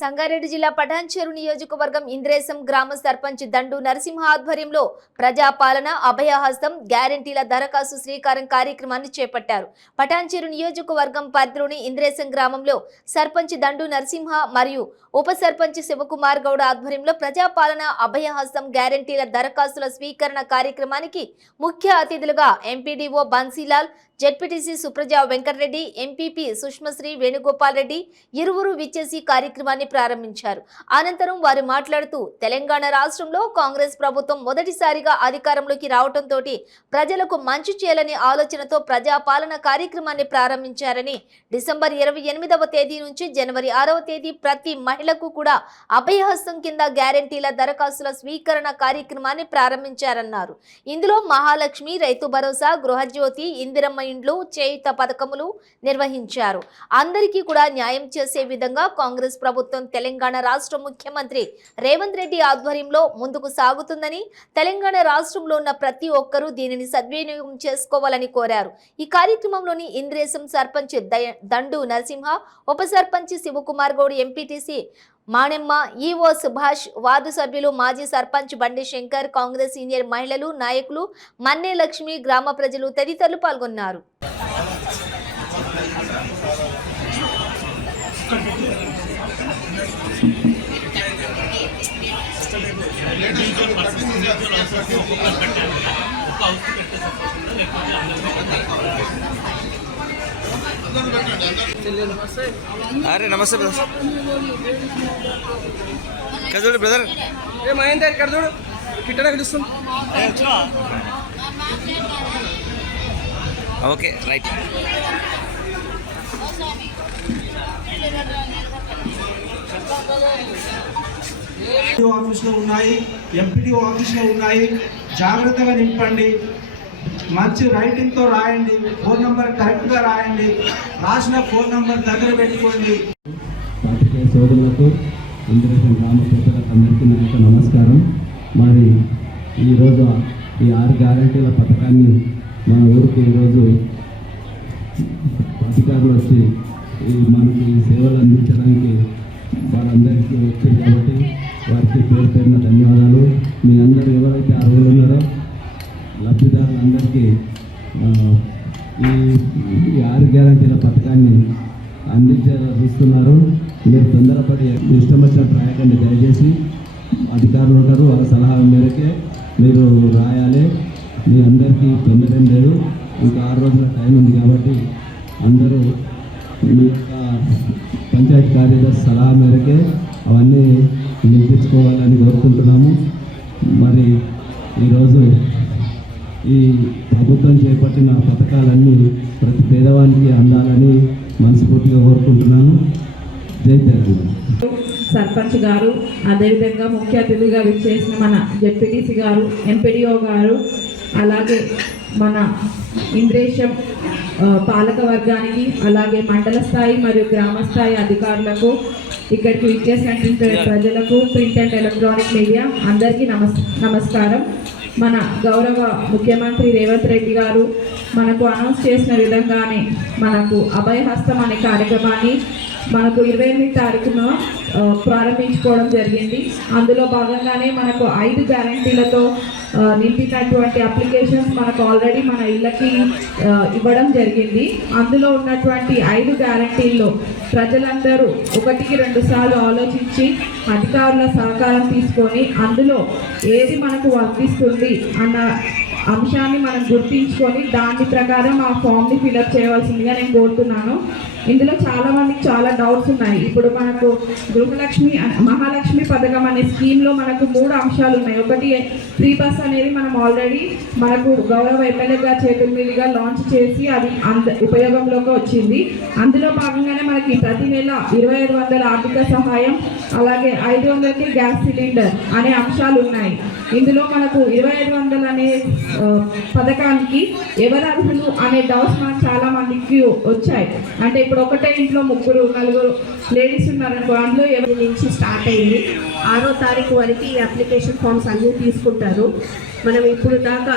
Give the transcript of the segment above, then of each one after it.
సంగారెడ్డి జిల్లా పటాన్చెరు నియోజకవర్గం ఇంద్రేశం గ్రామ సర్పంచ్ దండు నరసింహ ఆధ్వర్యంలో ప్రజాపాలన అభయహస్తం గ్యారెంటీల దరఖాస్తు శ్రీకారం కార్యక్రమాన్ని చేపట్టారు. పటాన్చెరు నియోజకవర్గం పరిధిలోని ఇంద్రేశం గ్రామంలో సర్పంచ్ దండు నరసింహ మరియు ఉప సర్పంచ్ శివకుమార్ గౌడ్ ఆధ్వర్యంలో ప్రజాపాలన అభయహస్తం గ్యారెంటీల దరఖాస్తుల స్వీకరణ కార్యక్రమానికి ముఖ్య అతిథులుగా MPDO Bansilal, ZPTC Supraja Venkatareddy, MPP Sushmashri Venugopal Reddy ఇరువురు విచ్చేసి కార్యక్రమాన్ని ప్రారంభించారు. అనంతరం వారు మాట్లాడుతూ తెలంగాణ రాష్ట్రంలో కాంగ్రెస్ ప్రభుత్వం మొదటిసారిగా అధికారంలోకి రావడంతో ప్రజలకు మంచి చేయాలనే ఆలోచనతో ప్రజాపాలన కార్యక్రమాన్ని ప్రారంభించారని, డిసెంబర్ 28వ తేదీ నుంచి జనవరి 6వ తేదీ ప్రతి మహిళకు కూడా అభయహస్తం కింద గ్యారెంటీల దరఖాస్తుల స్వీకరణ కార్యక్రమాన్ని ప్రారంభించారన్నారు. ఇందులో మహాలక్ష్మి, రైతు భరోసా, గృహజ్యోతి, ఇందిరమ్మ ఇండ్లు, చేయుత పథకములు నిర్వహించారు. అందరికీ కూడా న్యాయం చేసే విధంగా కాంగ్రెస్ ప్రభుత్వం తెలంగాణ రాష్ట్ర ముఖ్యమంత్రి రేవంత్ రెడ్డి ఆధ్వర్యంలో ముందుకు సాగుతుందని, తెలంగాణ రాష్ట్రంలో ఉన్న ప్రతి ఒక్కరూ దీనిని సద్వినియోగం చేసుకోవాలని కోరారు. ఈ కార్యక్రమంలోని ఇంద్రేశం సర్పంచ్ దండు నరసింహ, ఉప sarpanch Shivakumar Goud, MPTC Manemma, EO Subhash, ward సభ్యులు, మాజీ సర్పంచ్ బండి శంకర్, కాంగ్రెస్ సీనియర్ మహిళలు, నాయకులు, మన్నే లక్ష్మి, గ్రామ ప్రజలు తదితరులు పాల్గొన్నారు. अरे नमस्ते ब्रदर कजोड़ ब्रदर ఏ మహేందర్ ఇక్కడ చూడు కిట్టడా పిలుస్తుంది ఓకే రైట్ ఆఫీస్లో ఉన్నాయి, ఎంపీడీఓ ఆఫీస్లో ఉన్నాయి. జాగ్రత్తగా నింపండి, మంచి రైటింగ్తో రాయండి, ఫోన్ నెంబర్ కరెక్ట్గా రాయండి, రాసిన ఫోన్ నెంబర్ దగ్గర పెట్టుకోండి. సోదరులకు ఇంద్రేశం గ్రామ ప్రజలకు అందరికీ నా యొక్క నమస్కారం. మరి ఈరోజు ఈ 6 గ్యారంటీల పథకాన్ని మన ఊరికి ఈరోజు అధికారులు వచ్చి మనకి సేవలు అందించడానికి వాళ్ళందరికీ వచ్చింది కాబట్టి వారికి పేరు పేరున ధన్యవాదాలు. మీ అందరూ ఎవరైతే అర్హులు ఉన్నారో లబ్ధిదారులందరికీ ఈ 6 గ్యారంటీల పథకాన్ని అందించేస్తున్నారు. మీరు తొందరపడి ఇష్టం వచ్చినట్టు రాయకండి. దయచేసి అధికారులు ఉంటారు, వాళ్ళ సలహా మేరకే మీరు రాయాలి. మీ అందరికీ తొందరేం లేదు, ఇంకా 6 రోజుల టైం ఉంది కాబట్టి అందరూ మీ యొక్క పంచాయతీ కార్యదర్శి సలహా మేరకే అవన్నీ నింపించుకోవాలని కోరుకుంటున్నాము. మరి ఈరోజు ఈ ప్రభుత్వం చేపట్టిన పథకాలన్నీ ప్రతి పేదవానికి అందాలని మనస్ఫూర్తిగా కోరుకుంటున్నాను. జై తెలంగాణ. సర్పంచ్ గారు, అదేవిధంగా ముఖ్య అతిథిగా విచ్చేసిన మన జెడ్పీటీసీ గారు, ఎంపీడీఓ గారు, అలాగే మన ఇంద్రేశం పాలక వర్గానికి, అలాగే మండల స్థాయి మరియు గ్రామ స్థాయి అధికారులకు, ఇక్కడికి విచ్చేసినటువంటి ప్రజలకు, ప్రింట్ అండ్ ఎలక్ట్రానిక్ మీడియా అందరికీ నమస్కారం. మన గౌరవ ముఖ్యమంత్రి రేవంత్ రెడ్డి గారు మనకు అనౌన్స్ చేసిన విధంగానే మనకు అభయహస్తం అనే కార్యక్రమాన్ని మనకు 28వ తారీఖున ప్రారంభించుకోవడం జరిగింది. అందులో భాగంగానే మనకు 5 గ్యారంటీలతో నింపినటువంటి అప్లికేషన్స్ మనకు ఆల్రెడీ మన ఇళ్ళకి ఇవ్వడం జరిగింది. అందులో ఉన్నటువంటి 5 గ్యారంటీల్లో ప్రజలందరూ 1కి 2 సార్లు ఆలోచించి అధికారుల సహకారం తీసుకొని అందులో ఏది మనకు వర్తిస్తుంది అన్న అంశాన్ని మనం గుర్తించుకొని దాని ప్రకారం ఆ ఫామ్ని ఫిలప్ చేయవలసిందిగా నేను కోరుతున్నాను. ఇందులో చాలా మందికి చాలా డౌట్స్ ఉన్నాయి. ఇప్పుడు మనకు గృహలక్ష్మి, మహాలక్ష్మి పథకం అనే స్కీమ్లో మనకు 3 అంశాలు ఉన్నాయి. ఒకటి ఫ్రీ బస్ అనేది మనం ఆల్రెడీ మనకు గౌరవ ఎమ్మెల్యేగా చేతుల మీదుగా లాంచ్ చేసి అది ఉపయోగంలోకి వచ్చింది. అందులో భాగంగానే మనకి ప్రతి నెల 2500 ఆర్థిక సహాయం, అలాగే 500కి గ్యాస్ సిలిండర్ అనే అంశాలు ఉన్నాయి. ఇందులో మనకు 2500 అనే పథకానికి ఎవరు అర్హులు అనే డౌట్స్ మనకు చాలా మందికి వచ్చాయి. అంటే ఇప్పుడు ఒకటే ఇంట్లో 3, 4 లేడీస్ ఉన్నారనుకో, అందులో ఎవరి నుంచి స్టార్ట్ అయింది. 6వ తారీఖు వరకు ఈ అప్లికేషన్ ఫామ్స్ అన్నీ తీసుకుంటారు. మనం ఇప్పుడు దాకా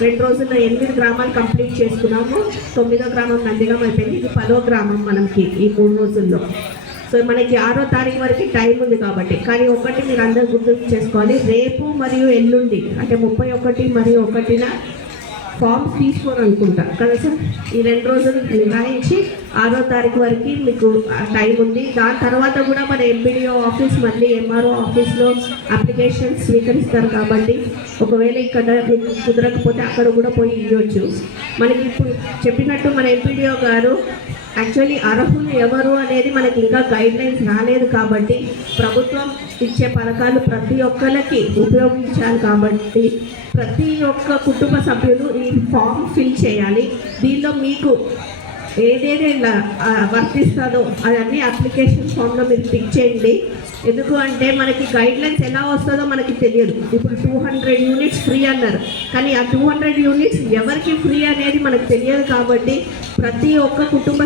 2 రోజుల్లో 8 గ్రామాలు కంప్లీట్ చేసుకున్నాము. 9వ గ్రామం నందిగాం అయిపోయింది. ఇది 10వ గ్రామం మనకి ఈ 3 రోజుల్లో. సో మనకి 6వ తారీఖు వరకు టైం ఉంది కాబట్టి, కానీ ఒకటి మీరు అందరూ గుర్తు చేసుకోవాలి, రేపు మరియు ఎల్లుండి అంటే 31 మరియు 1న ఫామ్స్ తీసుకోరనుకుంటా కదా సార్. ఈ 2 రోజులు నిర్ణయించి 6వ తారీఖు వరకు మీకు టైం ఉంది. దాని తర్వాత కూడా మన ఎంపీడీఓ ఆఫీస్ మళ్ళీ ఎంఆర్ఓ ఆఫీస్లో అప్లికేషన్ స్వీకరిస్తారు కాబట్టి ఒకవేళ ఇక్కడ మీకు కుదరకపోతే అక్కడ కూడా పోయి ఇవ్వచ్చు. మనకి ఇప్పుడు చెప్పినట్టు మన ఎంపీడీఓ గారు యాక్చువల్లీ అర్హులు ఎవరు అనేది మనకి ఇంకా గైడ్ లైన్స్ రాలేదు కాబట్టి ప్రభుత్వం ఇచ్చే పథకాలు ప్రతి ఒక్కరికి ఉపయోగించాలి కాబట్టి ప్రతి ఒక్క కుటుంబ సభ్యులు ఈ ఫామ్ ఫిల్ చేయాలి. దీనిలో మీకు ఏదేదే వర్తిస్తుందో అవన్నీ అప్లికేషన్ ఫామ్లో మీరు టిక్ చేయండి. ఎందుకు అంటే మనకి గైడ్ లైన్స్ ఎలా వస్తుందో మనకి తెలియదు. ఇప్పుడు 200 యూనిట్స్ ఫ్రీ అన్నారు, కానీ ఆ 200 యూనిట్స్ ఎవరికి ఫ్రీ అనేది మనకు తెలియదు కాబట్టి ప్రతి ఒక్క కుటుంబ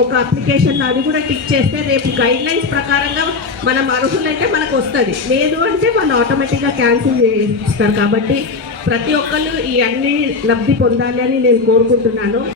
ఒక అప్లికేషన్ అది కూడా టిక్ చేస్తే రేపు గైడ్ లైన్స్ ప్రకారంగా మనం అర్హులైతే మనకు వస్తుంది, లేదు అంటే వాళ్ళు ఆటోమేటిక్గా క్యాన్సిల్ చేస్తారు. కాబట్టి ప్రతి ఒక్కళ్ళు ఈ అన్ని లబ్ధి పొందాలి అని నేను కోరుకుంటున్నాను.